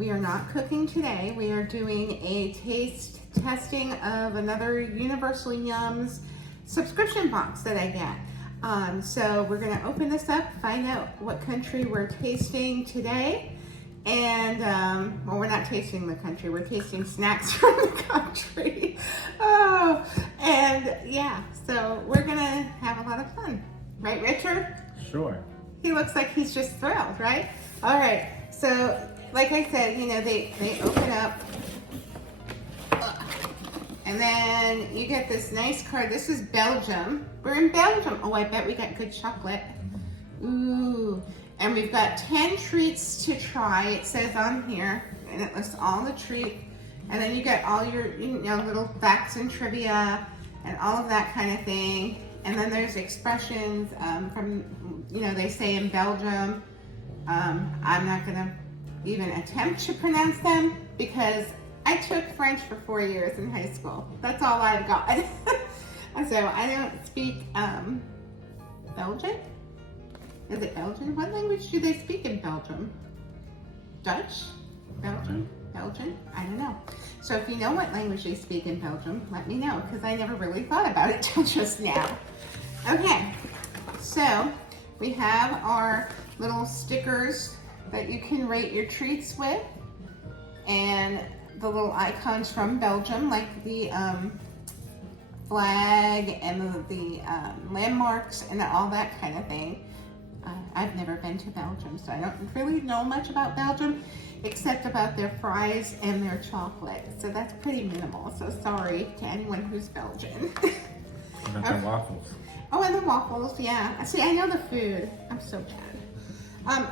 We are not cooking today. We are doing a taste testing of another Universal Yums subscription box that I get. So we're gonna open this up, find out what country we're tasting today. And, well, we're not tasting the country, we're tasting snacks from the country. Oh, and yeah, so we're gonna have a lot of fun. Right, Richard? Sure. He looks like he's just thrilled, right? All right, so like I said, you know, they open up and then you get this nice card. This is Belgium. We're in Belgium. Oh, I bet we got good chocolate. Ooh. And we've got 10 treats to try, it says on here, and it lists all the treats. And then you get all your, you know, little facts and trivia and all of that kind of thing. And then there's expressions from, you know, they say in Belgium. I'm not gonna even attempt to pronounce them because I took French for 4 years in high school. That's all I've got. So I don't speak Belgian. Is it Belgian? What language do they speak in Belgium? Dutch? Belgian? Belgian? I don't know. So if you know what language they speak in Belgium, let me know because I never really thought about it till just now. Okay, so we have our little stickers that you can rate your treats with and the little icons from Belgium like the flag and the landmarks and all that kind of thing. I've never been to Belgium, so I don't really know much about Belgium except about their fries and their chocolate. So that's pretty minimal. So sorry to anyone who's Belgian. And the waffles. Oh, and the waffles, yeah. See, I know the food. I'm so bad.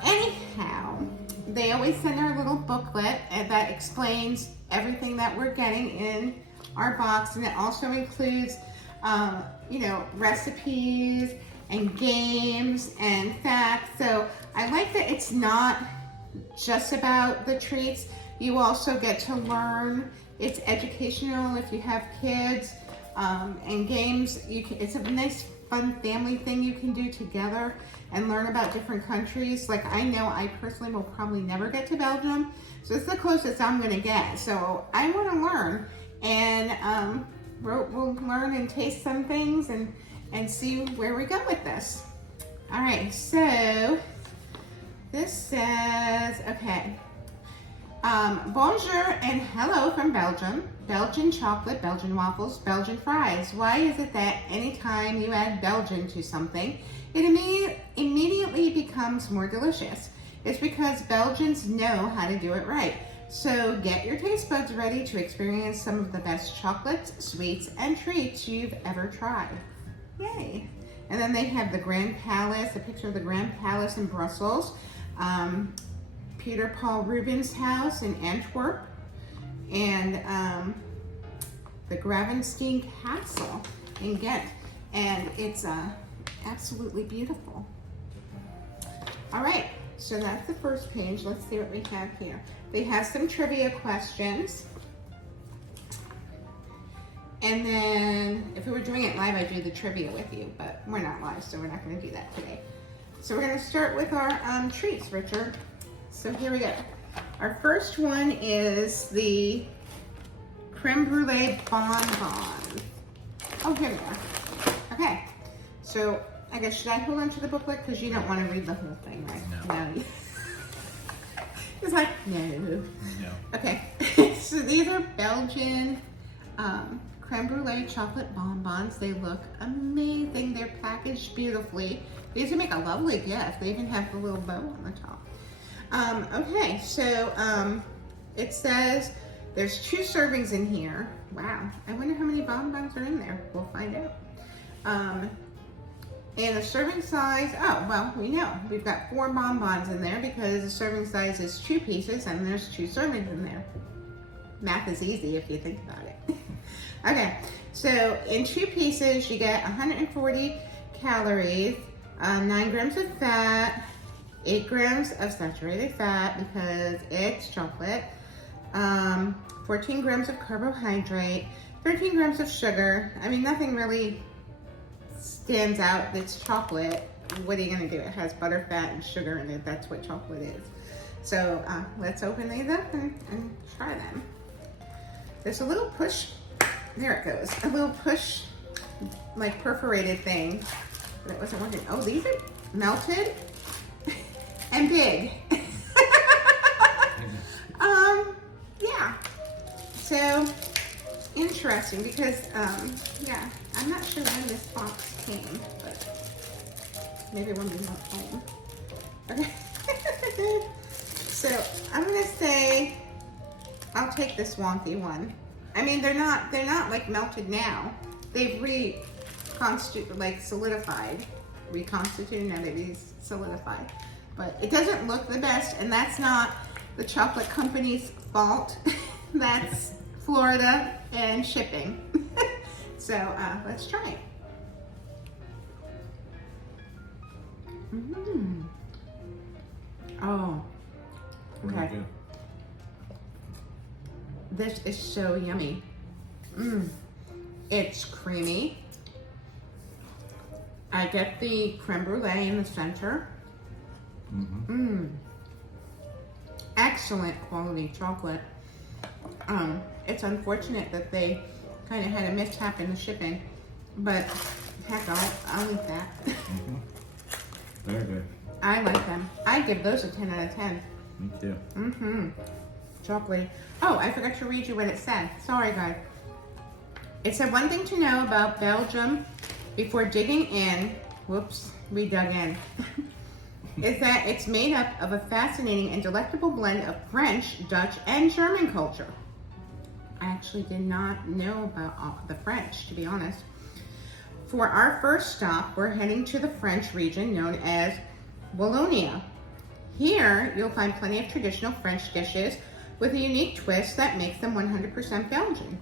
Anyhow, they always send our little booklet that explains everything that we're getting in our box, and it also includes, you know, recipes and games and facts. So I like that it's not just about the treats. You also get to learn. It's educational if you have kids, and games. It's a nice fun family thing you can do together and learn about different countries. Like I know I personally will probably never get to Belgium, so it's the closest I'm gonna get. So I wanna learn, and we'll learn and taste some things and see where we go with this. All right, so this says, okay, bonjour and hello from Belgium. Belgian chocolate, Belgian waffles, Belgian fries. Why is it that anytime you add Belgian to something, it immediately becomes more delicious? It's because Belgians know how to do it right. So get your taste buds ready to experience some of the best chocolates, sweets, and treats you've ever tried. Yay. And then they have the Grand Palace, a picture of the Grand Palace in Brussels, Peter Paul Rubens' house in Antwerp, and the Gravenstein Castle in Ghent. And it's absolutely beautiful. All right, so that's the first page. Let's see what we have here. They have some trivia questions. And then, if we were doing it live, I'd do the trivia with you, but we're not live, so we're not gonna do that today. So we're gonna start with our treats, Richard. So here we go. Our first one is the Creme Brulee Bonbons. Oh, here we go. Okay, so I guess, should I hold on to the booklet? Because you don't want to read the whole thing, right? No. It's like, no. No. Okay, so these are Belgian Creme Brulee chocolate bonbons. They look amazing. They're packaged beautifully. These would make a lovely gift. They even have the little bow on the top. Okay, so it says there's 2 servings in here. Wow, I wonder how many bonbons are in there. We'll find out. And the serving size, oh, well, we know. We've got 4 bonbons in there because the serving size is 2 pieces and there's 2 servings in there. Math is easy if you think about it. Okay, so in 2 pieces, you get 140 calories, 9 grams of fat, 8 grams of saturated fat because it's chocolate, 14 grams of carbohydrate, 13 grams of sugar. I mean, nothing really stands out. It's chocolate. What are you gonna do? It has butter, fat, and sugar in it. That's what chocolate is. So let's open these up and try them. There's a little push, there it goes, a little push, like perforated thing that wasn't working. Oh, these are melted and big. Yeah. So interesting because, yeah, I'm not sure when this box came, but maybe when we went home. Okay. So I'm gonna say I'll take this wonky one. I mean, they're not like melted now. They've solidified. Reconstituted, now they've solidified. But it doesn't look the best, and that's not the chocolate company's fault. That's Florida and shipping. So let's try it. Oh, okay. Really good. This is so yummy. It's creamy. I get the creme brulee in the center. Excellent quality chocolate. It's unfortunate that they kind of had a mishap in the shipping, but heck, I'll eat that. Very good. I like them. I give those a 10 out of 10. Me too. Chocolate. Oh, I forgot to read you what it said. Sorry, guys. It said one thing to know about Belgium before digging in. Whoops, we dug in. Is that it's made up of a fascinating and delectable blend of French, Dutch, and German culture. I actually did not know about the French, to be honest. For our first stop, we're heading to the French region known as Wallonia. Here, you'll find plenty of traditional French dishes with a unique twist that makes them 100% Belgian.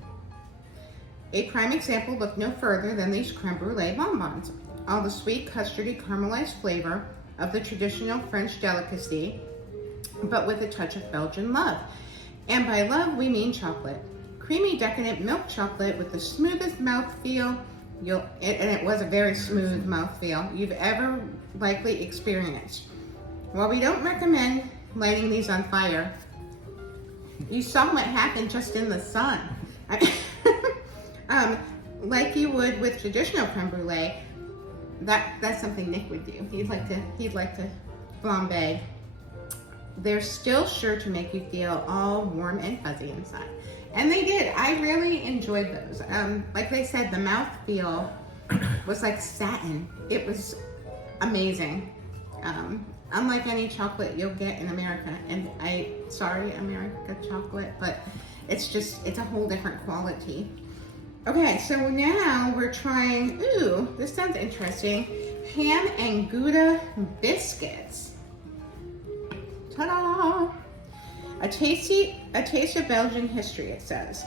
A prime example, look no further than these creme brulee bonbons. All the sweet, custardy, caramelized flavor of the traditional French delicacy, but with a touch of Belgian love. And by love, we mean chocolate. Creamy, decadent milk chocolate with the smoothest mouthfeel, and it was a very smooth mouthfeel, you've ever likely experienced. While we don't recommend lighting these on fire, you saw what happened just in the sun. Like you would with traditional creme brulee, that's something Nick would do. He'd like to flambe. They're still sure to make you feel all warm and fuzzy inside. And they did. I really enjoyed those. Like they said, the mouthfeel was like satin. It was amazing. Unlike any chocolate you'll get in America. And sorry, America chocolate, but it's a whole different quality. Okay, so now we're trying, ooh, this sounds interesting, ham and Gouda biscuits. Ta-da! A taste of Belgian history, it says.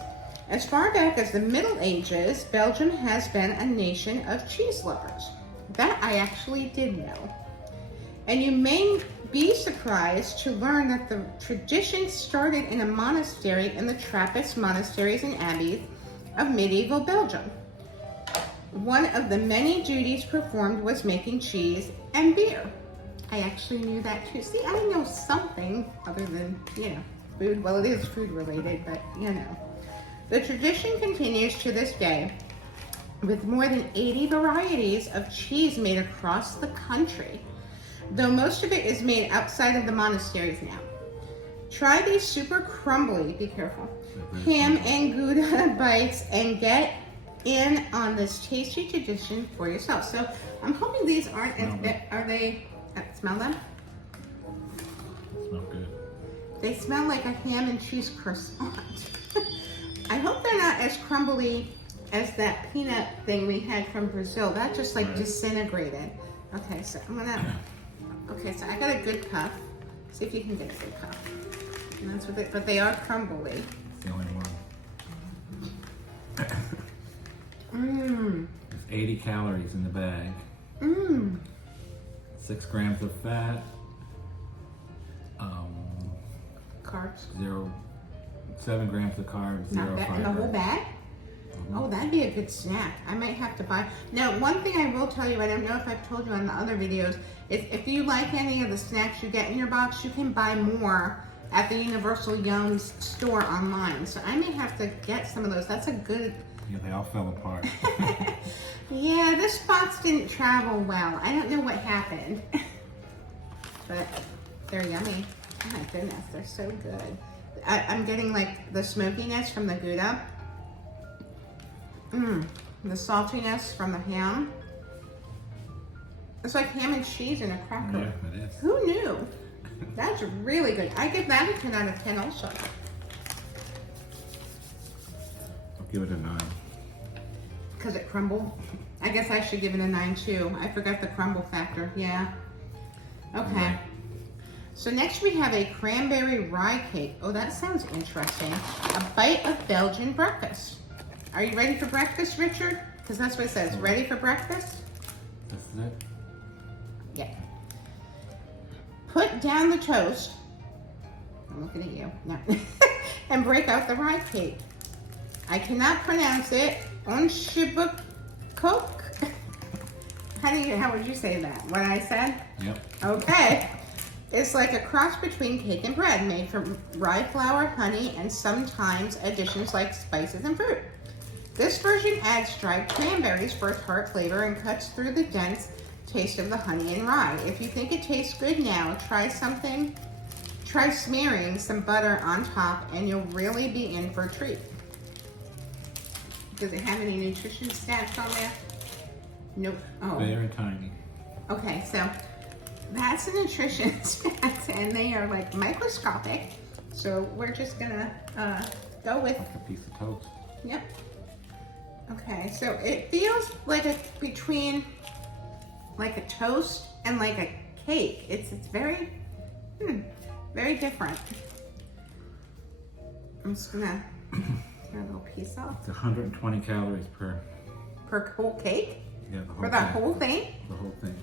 As far back as the Middle Ages, Belgium has been a nation of cheese lovers. That I actually did know. And you may be surprised to learn that the tradition started in a monastery in the Trappist monasteries and abbeys of medieval Belgium. One of the many duties performed was making cheese and beer. I actually knew that too. See, I know something other than, food. Well, it is food related, but The tradition continues to this day with more than 80 varieties of cheese made across the country, though most of it is made outside of the monasteries now. Try these super crumbly, be careful, ham and Gouda bites and get in on this tasty tradition for yourself. So I'm hoping these aren't are they, smell them? Smell good. They smell like a ham and cheese croissant. I hope they're not as crumbly as that peanut thing we had from Brazil. That just disintegrated. Okay, so so I got a good puff. See if you can get a good puff. And that's what but they are crumbly. It's the only one. There's 80 calories in the bag. 6 grams of fat. Carbs. 7 grams of carbs. Not 0 bad. fiber. And the whole bag? Oh, that'd be a good snack. I might have to buy. Now, one thing I will tell you, I don't know if I've told you on the other videos, is if you like any of the snacks you get in your box, you can buy more at the Universal Yums store online. So I may have to get some of those. That's a good... Yeah, they all fell apart. Yeah, this box didn't travel well. I don't know what happened. But they're yummy. Oh my goodness, they're so good. I'm getting like the smokiness from the Gouda. The saltiness from the ham. It's like ham and cheese in a cracker. Yeah, it is. Who knew? That's really good. I give that a 10 out of 10 also. I'll give it a 9. Because it crumbled? I guess I should give it a 9 too. I forgot the crumble factor. Yeah. Okay. Right. So next we have a Cranberry Rye Cake. Oh, that sounds interesting. A bite of Belgian breakfast. Are you ready for breakfast, Richard? Because that's what it says. Ready for breakfast? This is it? Yeah. Put down the toast. I'm looking at you. No. And break out the rye cake. I cannot pronounce it. Coke. How would you say that? What I said? Yep. Okay. It's like a cross between cake and bread, made from rye flour, honey, and sometimes additions like spices and fruit. This version adds dried cranberries for a tart flavor and cuts through the dense taste of the honey and rye. If you think it tastes good now, try smearing some butter on top and you'll really be in for a treat. Does it have any nutrition stats on there? Nope. Oh. Very tiny. Okay, so that's the nutrition stats and they are like microscopic. So we're just gonna go with... Like a piece of toast. Yep. Okay, so it feels like between like a toast and like a cake. It's very, very different. I'm just gonna tear a little piece off. It's 120 calories per whole cake? Yeah, the whole For that thing. whole thing? The whole thing.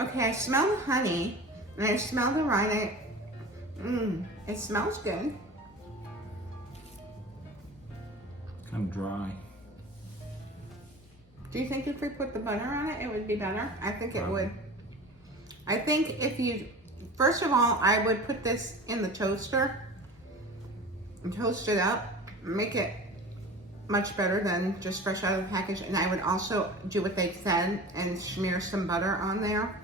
Okay, I smell the honey and I smell the rye. It smells good. Kind of dry. Do you think if we put the butter on it, it would be better? I think it Probably. would. I think if you, first of all, I would put this in the toaster and toast it up, make it much better than just fresh out of the package. And I would also do what they said and smear some butter on there,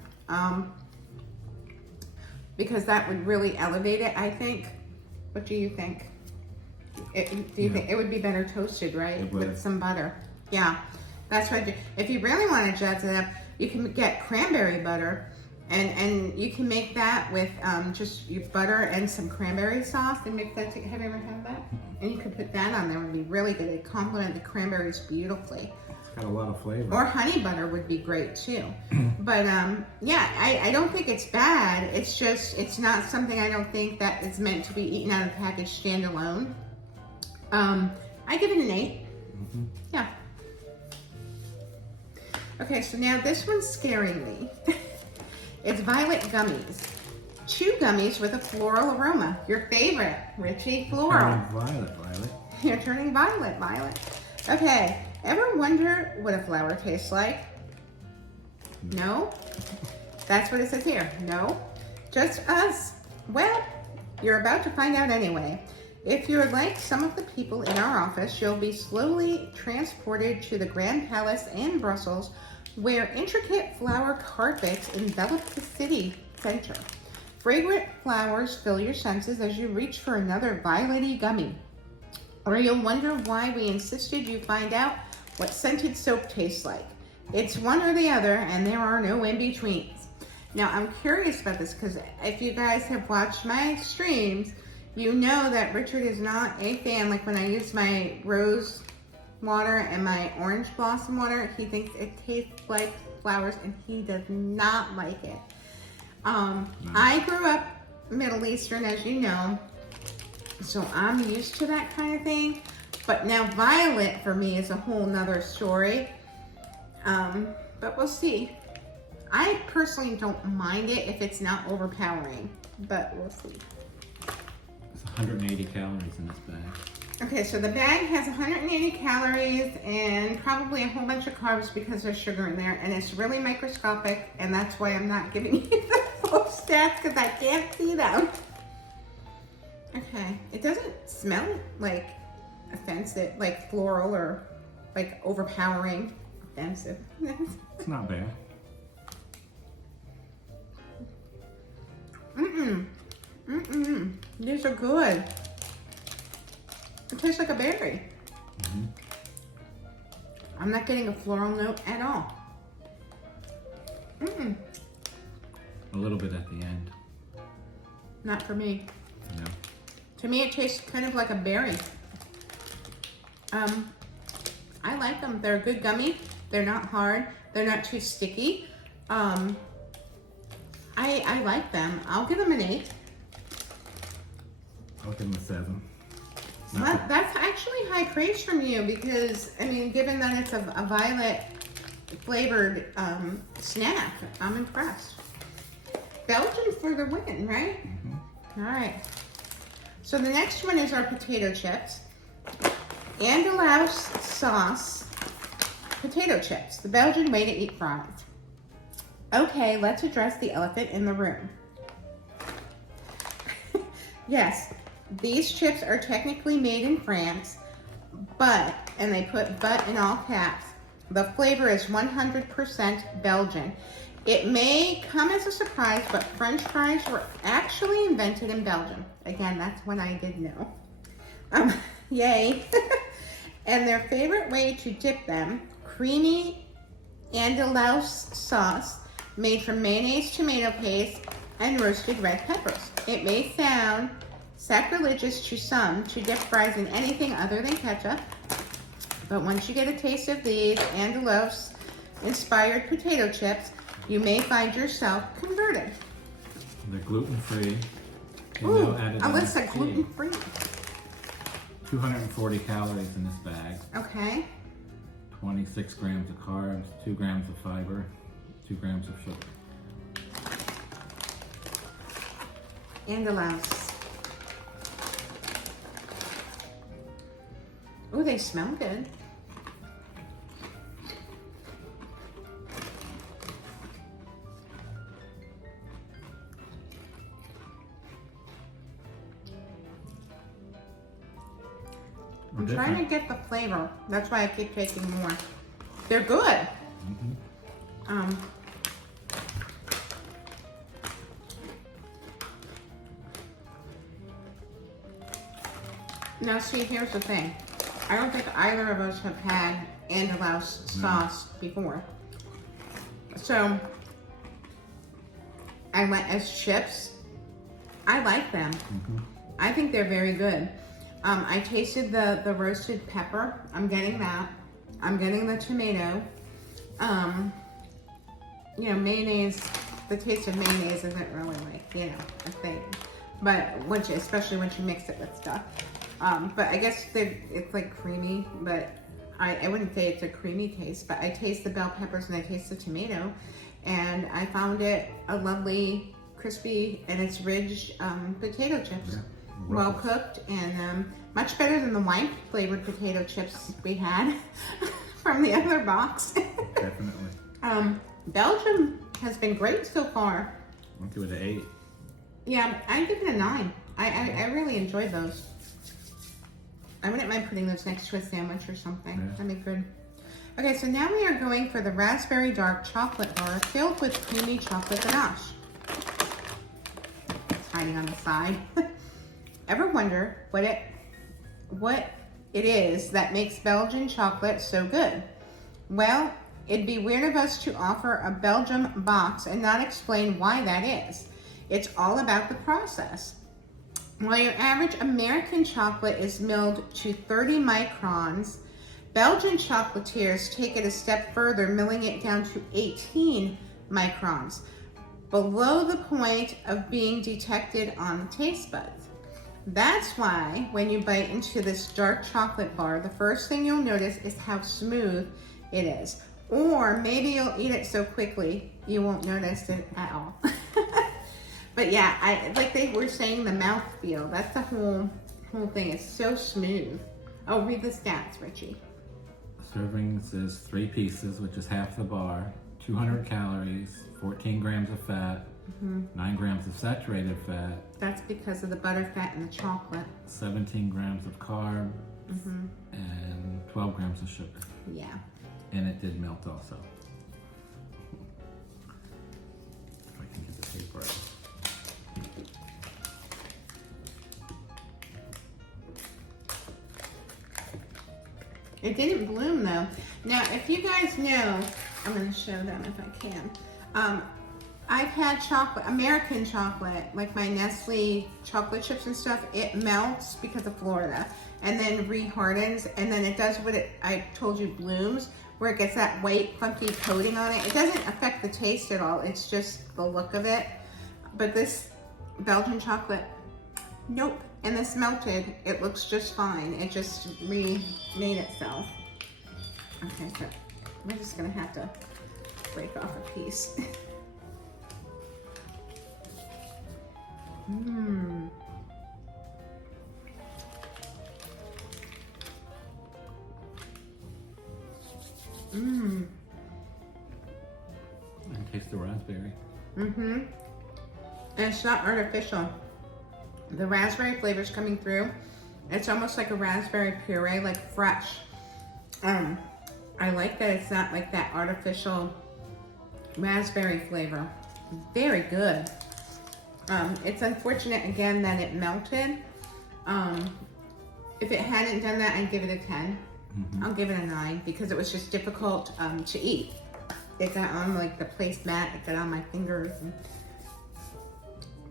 because that would really elevate it, I think. What do you think? Do you think it would be better toasted, right? It would. With some butter. Yeah, that's what I do. If you really want to jazz it up, you can get cranberry butter, and you can make that with just your butter and some cranberry sauce and mix that together. Have you ever had that? And you could put that on there. It would be really good. It'd complement the cranberries beautifully. It's got a lot of flavor. Or honey butter would be great too. But yeah, I don't think it's bad. It's just, it's not something I don't think that is meant to be eaten out of the package standalone. I give it an 8. Yeah. Okay, so now this one's scaring me. It's Violet Gummies. Chew gummies with a floral aroma. Your favorite, Richie, floral. Turning violet. You're turning violet, Violet. Okay, ever wonder what a flower tastes like? No? That's what it says here. No? Just us? Well, you're about to find out anyway. If you're like some of the people in our office, you'll be slowly transported to the Grand Palace in Brussels, where intricate flower carpets envelop the city center. Fragrant flowers fill your senses as you reach for another violet-y gummy. Or you'll wonder why we insisted you find out what scented soap tastes like. It's one or the other, and there are no in-betweens. Now, I'm curious about this, because if you guys have watched my streams, you know that Richard is not a fan. Like when I use my rose water and my orange blossom water, he thinks it tastes like flowers, and he does not like it. I grew up Middle Eastern, as you know, so I'm used to that kind of thing. But now violet for me is a whole nother story. But we'll see. I personally don't mind it if it's not overpowering, but we'll see. It's 180 calories in this bag. Okay, so the bag has 180 calories and probably a whole bunch of carbs because there's sugar in there, and it's really microscopic, and that's why I'm not giving you the full stats because I can't see them. Okay, it doesn't smell like offensive, like floral or like overpowering offensive. It's not bad. These are good. It tastes like a berry. I'm not getting a floral note at all. A little bit at the end. Not for me. No. To me, it tastes kind of like a berry. I like them. They're a good gummy. They're not hard. They're not too sticky. I like them. I'll give them an 8. I'll give them a 7. That's actually high praise from you because, I mean, given that it's a violet flavored snack, I'm impressed. Belgian for the win, right? All right. So the next one is our potato chips. Andalaus sauce potato chips, the Belgian way to eat fries. Okay, let's address the elephant in the room. Yes, these chips are technically made in France, but, and they put "but" in all caps, the flavor is 100% Belgian. It may come as a surprise, but French fries were actually invented in Belgium. Again, that's what I did know. Yay. And their favorite way to dip them, creamy Andalaus sauce made from mayonnaise, tomato paste, and roasted red peppers. It may sound sacrilegious to some to dip fries in anything other than ketchup, but once you get a taste of these Andalaus inspired potato chips, you may find yourself converted. They're gluten-free. Ooh, no added Alyssa, MSG. gluten-free. 240 calories in this bag. Okay. 26 grams of carbs, 2 grams of fiber, 2 grams of sugar. Andalaus. Ooh, they smell good. I'm trying to get the flavor. That's why I keep taking more. They're good. Now see, here's the thing. I don't think either of us have had Andalaus sauce before. So, I went as chips. I like them. I think they're very good. I tasted the roasted pepper. I'm getting that. I'm getting the tomato. You know, mayonnaise, the taste of mayonnaise isn't really like, you know, a thing. But especially once you mix it with stuff. But I guess it's like creamy, but I wouldn't say it's a creamy taste, but I taste the bell peppers and I taste the tomato, and I found it a lovely, crispy, and it's rich potato chips. Yeah. Well cooked and much better than the wine flavored potato chips we had from the other box. Definitely. Belgium has been great so far. I'll give it an 8. Yeah, I give it a 9. I really enjoyed those. I wouldn't mind putting those next to a sandwich or something. Yeah. That'd be good. Okay, so now we are going for the raspberry dark chocolate bar filled with creamy chocolate ganache. It's hiding on the side. Ever wonder what it is that makes Belgian chocolate so good? Well, it'd be weird of us to offer a Belgium box and not explain why that is. It's all about the process. While your average American chocolate is milled to 30 microns, Belgian chocolatiers take it a step further, milling it down to 18 microns, below the point of being detected on the taste buds. That's why when you bite into this dark chocolate bar, the first thing you'll notice is how smooth it is. Or maybe you'll eat it so quickly you won't notice it at all. But yeah, like they were saying, the mouthfeel, that's the whole whole thing is so smooth. Oh, read the stats, Richie. Servings is 3 pieces, which is half the bar, 200 calories, 14 grams of fat, 9 grams of saturated fat. That's because of the butter fat and the chocolate. 17 grams of carb, and 12 grams of sugar. Yeah. And it did melt also. If I can get the tape right. It didn't bloom though. Now, if you guys know, I'm going to show them if I can. I've had chocolate, American chocolate, like my Nestle chocolate chips and stuff. It melts because of Florida, and then rehardens, and then it does what I told you, blooms, where it gets that white, funky coating on it. It doesn't affect the taste at all. It's just the look of it. But this Belgian chocolate, nope. And this melted, it looks just fine. It just remade itself. Okay, so we're just gonna have to break off a piece. Mmm. Mmm. I can taste the raspberry. Mm-hmm. And it's not artificial. The raspberry flavor's coming through. It's almost like a raspberry puree, like fresh. I like that it's not like that artificial raspberry flavor. Very good. It's unfortunate again that it melted. If it hadn't done that, I'd give it a 10. I'll give it a 9 because it was just difficult to eat. It got on like the placemat, it got on my fingers.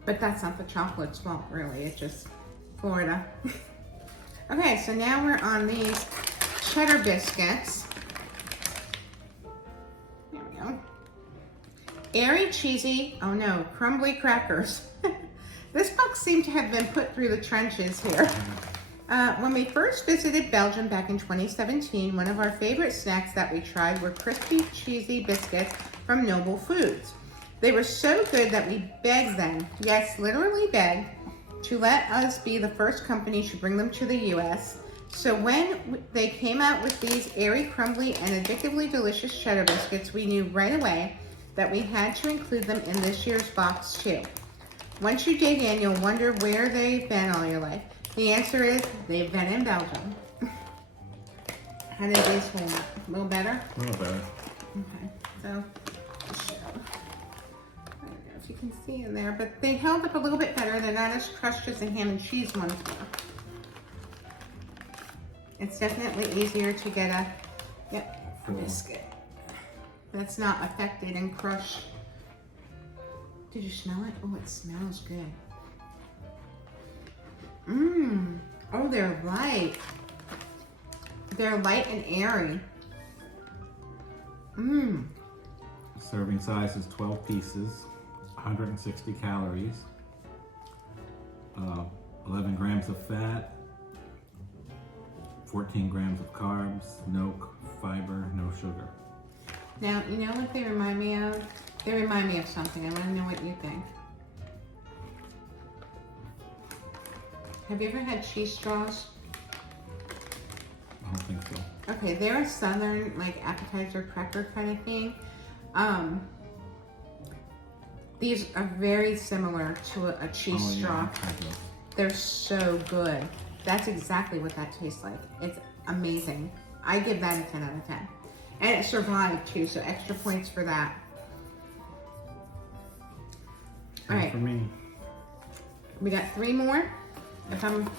But that's not the chocolate's fault, really. It's just Florida. Okay, so now we're on these cheddar biscuits. There we go. Airy, cheesy, oh no, crumbly crackers. This box seemed to have been put through the trenches here. When we first visited Belgium back in 2017, one of our favorite snacks that we tried were crispy, cheesy biscuits from Noble Foods. They were so good that we begged them, yes, literally begged, to let us be the first company to bring them to the US. So when they came out with these airy, crumbly, and addictively delicious cheddar biscuits, we knew right away that we had to include them in this year's box too. Once you dig in, you'll wonder where they've been all your life. The answer is they've been in Belgium. How did these hold up? A little better? A little better. Okay, so I don't know if you can see in there, but they held up a little bit better. They're not as crushed as the ham and cheese ones were. It's definitely easier to get a biscuit that's not affected and crushed. Did you smell it? Oh, it smells good. Mmm. Oh, they're light. They're light and airy. Mmm. Serving size is 12 pieces, 160 calories, 11 grams of fat, 14 grams of carbs, no fiber, no sugar. Now, you know what they remind me of? They remind me of something. I want to know what you think. Have you ever had cheese straws? I don't think so. Okay, they're a southern, like, appetizer cracker kind of thing. These are very similar to a cheese straw. Yeah, they're so good. That's exactly what that tastes like. It's amazing. I give that a 10 out of 10. And it survived too, so extra points for that. All right. For me. We got 3 more, if I'm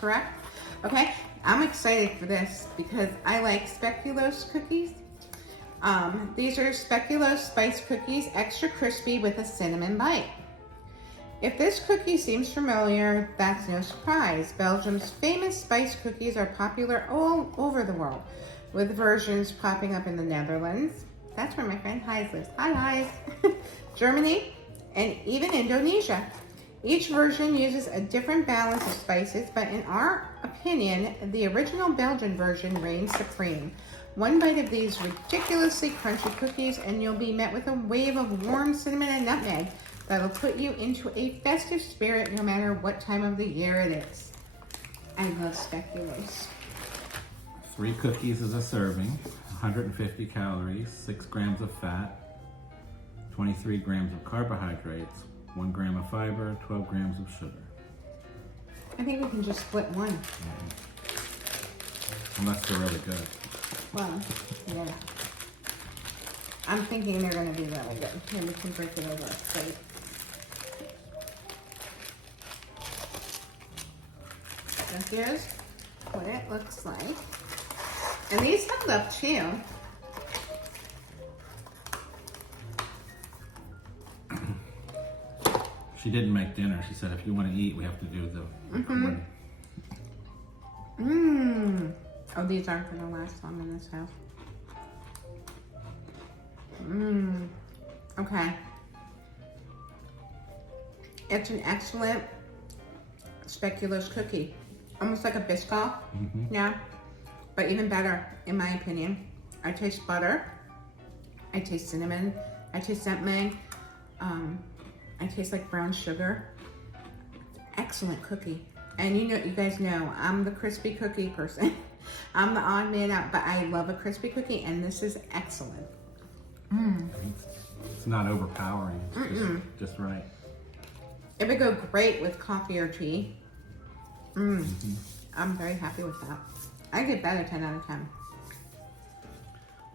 correct. Okay, I'm excited for this because I like Speculos cookies. These are Speculos spice cookies, extra crispy with a cinnamon bite. If this cookie seems familiar, that's no surprise. Belgium's famous spice cookies are popular all over the world, with versions popping up in the Netherlands. That's where my friend Heis lives. Hi, Heis. Germany, and even Indonesia. Each version uses a different balance of spices, but in our opinion, the original Belgian version reigns supreme. One bite of these ridiculously crunchy cookies and you'll be met with a wave of warm cinnamon and nutmeg that'll put you into a festive spirit no matter what time of the year it is. I love speculoos. 3 cookies is a serving, 150 calories, 6 grams of fat, 23 grams of carbohydrates, 1 gram of fiber, 12 grams of sugar. I think we can just split one. Unless they're really good. Well, yeah. I'm thinking they're going to be really good. Here, we can break it over a plate. So here's what it looks like. And these held up too. She didn't make dinner. She said, if you want to eat, we have to do the recording. Mmm. Oh, these aren't going to last long in this house. Mmm. Okay. It's an excellent speculoos cookie. Almost like a Biscoff. Yeah. But even better, in my opinion. I taste butter. I taste cinnamon. I taste nutmeg. I taste like brown sugar. Excellent cookie. And you guys know, I'm the crispy cookie person. I'm the odd man out, but I love a crispy cookie, and this is excellent. It's not overpowering. It's just right. It would go great with coffee or tea. I'm very happy with that. I give that a 10 out of 10.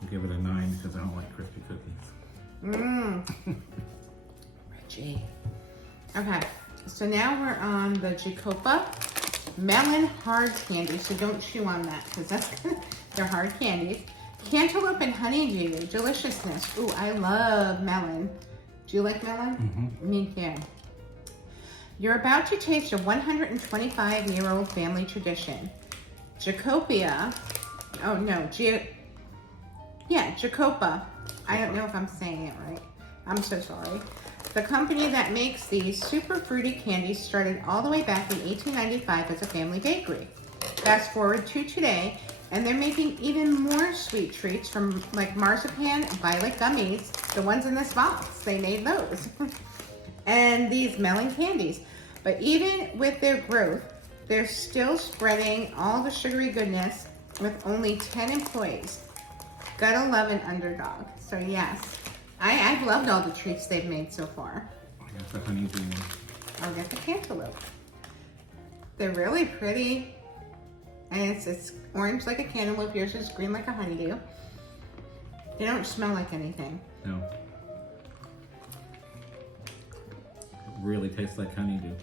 I'll give it a 9 because I don't like crispy cookies. Richie. Okay, so now we're on the Choco Melon hard candy. So don't chew on that because they're hard candies. Cantaloupe and honeydew, deliciousness. Ooh, I love melon. Do you like melon? Me too. You're about to taste a 125-year-old family tradition. Jacopia. Oh no, Jacopa. I don't know if I'm saying it right. I'm so sorry. The company that makes these super fruity candies started all the way back in 1895 as a family bakery. Fast forward to today, and they're making even more sweet treats from like marzipan, violet gummies, the ones in this box. They made those. And these melon candies. But even with their growth, they're still spreading all the sugary goodness with only 10 employees. Gotta love an underdog. So yes, I've loved all the treats they've made so far. I got the honeydew. I'll get the cantaloupe. They're really pretty. And it's orange like a cantaloupe. Yours is green like a honeydew. They don't smell like anything. No. It really tastes like honeydew.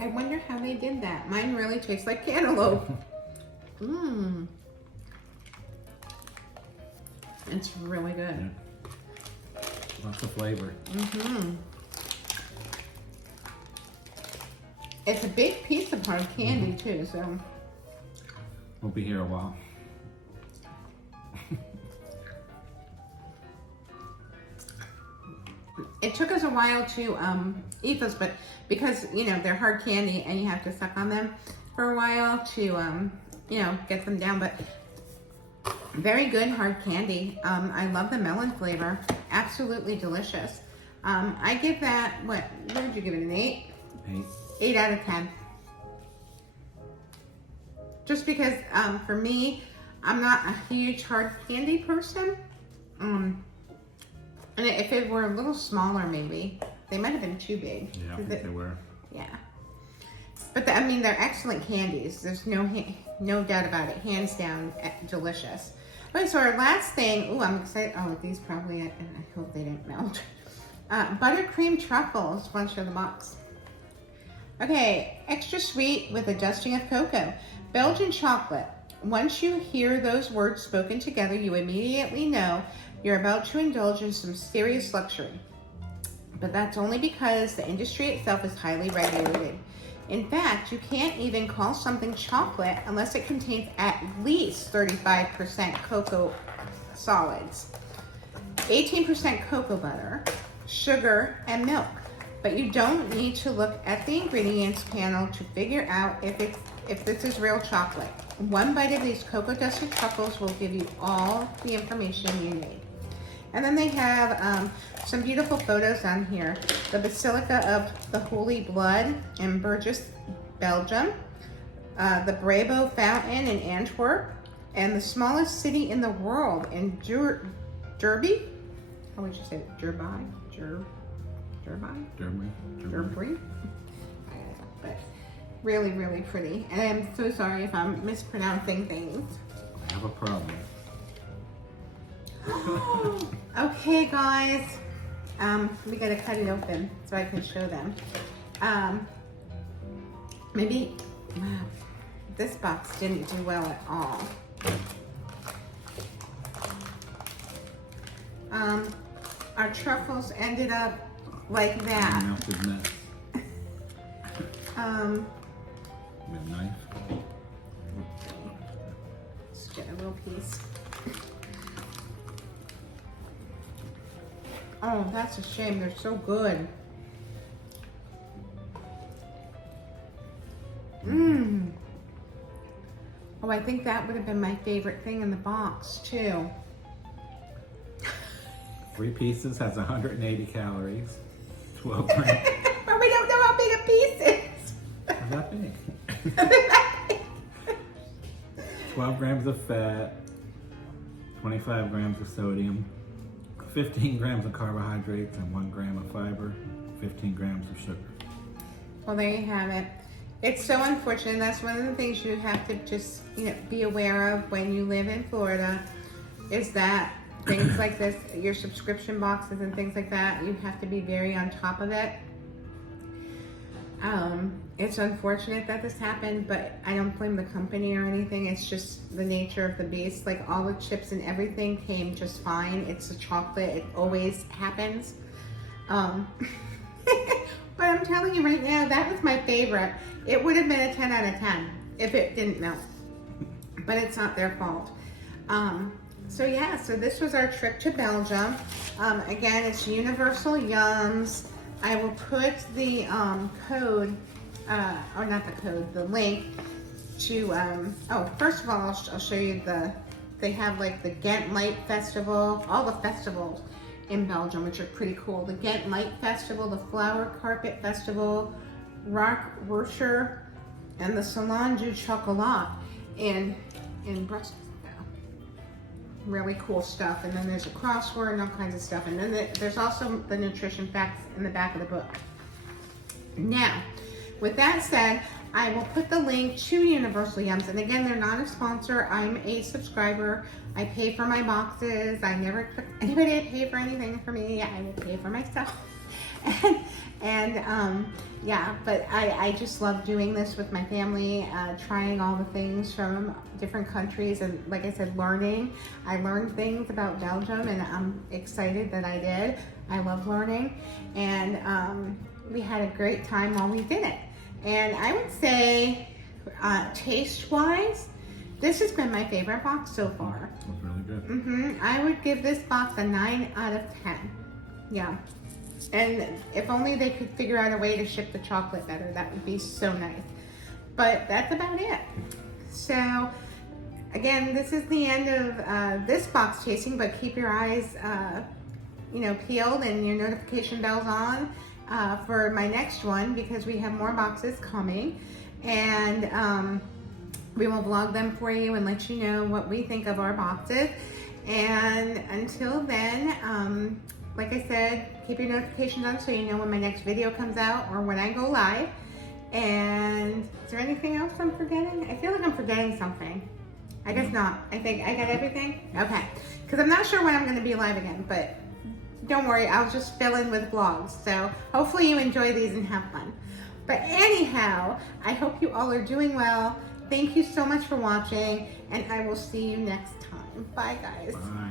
I wonder how they did that. Mine really tastes like cantaloupe. It's really good. Yeah. Lots of flavor. It's a big piece of hard candy too, so. We'll be here a while. It took us a while to eat those, but because, they're hard candy and you have to suck on them for a while to, get them down, but very good hard candy. I love the melon flavor. Absolutely delicious. I give that, what did you give it, an 8? 8. 8 out of 10. Just because, for me, I'm not a huge hard candy person. And if it were a little smaller, maybe. They might have been too big. Yeah, I think they were. Yeah. But, they're excellent candies. There's no doubt about it. Hands down, delicious. Okay, so our last thing. Ooh, I'm excited. Oh, these probably, I hope they didn't melt. Buttercream Truffles. Want to show the box? Okay, extra sweet with a dusting of cocoa. Belgian chocolate. Once you hear those words spoken together, you immediately know you're about to indulge in some serious luxury. But that's only because the industry itself is highly regulated. In fact, you can't even call something chocolate unless it contains at least 35% cocoa solids, 18% cocoa butter, sugar, and milk. But you don't need to look at the ingredients panel to figure out if this is real chocolate. One bite of these cocoa dusted truffles will give you all the information you need. And then they have some beautiful photos on here. The Basilica of the Holy Blood in Burgess, Belgium. The Brabo Fountain in Antwerp. And the smallest city in the world in Derby. How would you say it? Derby? But really, really pretty. And I'm so sorry if I'm mispronouncing things. I have a problem. Okay, guys. We gotta cut it open so I can show them. Maybe this box didn't do well at all. Our truffles ended up like that. Melted mess. With a knife. Let's get a little piece. Oh, that's a shame. They're so good. Mmm. Oh, I think that would have been my favorite thing in the box, too. 3 pieces has 180 calories. 12 grams. But we don't know how big a piece is. How's that big? 12 grams of fat, 25 grams of sodium, 15 grams of carbohydrates, and 1 gram of fiber, 15 grams of sugar. Well, there you have it. It's so unfortunate. That's one of the things you have to just, be aware of when you live in Florida, is that things like this, your subscription boxes and things like that, you have to be very on top of it. It's unfortunate that this happened, but I don't blame the company or anything. It's just the nature of the beast. Like, all the chips and everything came just fine. It's a chocolate. It always happens. But I'm telling you right now, that was my favorite. It would have been a 10 out of 10 if it didn't melt. But it's not their fault. So yeah, so this was our trip to Belgium. Again, it's Universal Yums. I will put the code, or not the code, the link to, oh, first of all, I'll show you they have like the Ghent Light Festival, all the festivals in Belgium, which are pretty cool. The Ghent Light Festival, the Flower Carpet Festival, Rock Worcher, and the Salon du Chocolat in Brussels. Really cool stuff. And then there's a crossword and all kinds of stuff. And then there's also the nutrition facts in the back of the book. Now, with that said, I will put the link to Universal Yums. And again, they're not a sponsor. I'm a subscriber. I pay for my boxes. I never expect anybody to pay for anything for me. I will pay for myself. Yeah, but I just love doing this with my family, trying all the things from different countries, and like I said, learning. I learned things about Belgium, and I'm excited that I did. I love learning, and we had a great time while we did it. And I would say, taste-wise, this has been my favorite box so far. It was really good. I would give this box a 9 out of 10. Yeah. And if only they could figure out a way to ship the chocolate better, that would be so nice. But that's about it. So, again, this is the end of this box tasting, but keep your eyes, peeled and your notification bells on for my next one, because we have more boxes coming. And we will vlog them for you and let you know what we think of our boxes. And until then, like I said, keep your notifications on so you know when my next video comes out or when I go live. And is there anything else I'm forgetting? I feel like I'm forgetting something. I guess not. I think I got everything. Okay. Because I'm not sure when I'm going to be live again, but don't worry, I'll just fill in with vlogs. So hopefully you enjoy these and have fun. But anyhow, I hope you all are doing well. Thank you so much for watching, and I will see you next time. Bye, guys. Bye.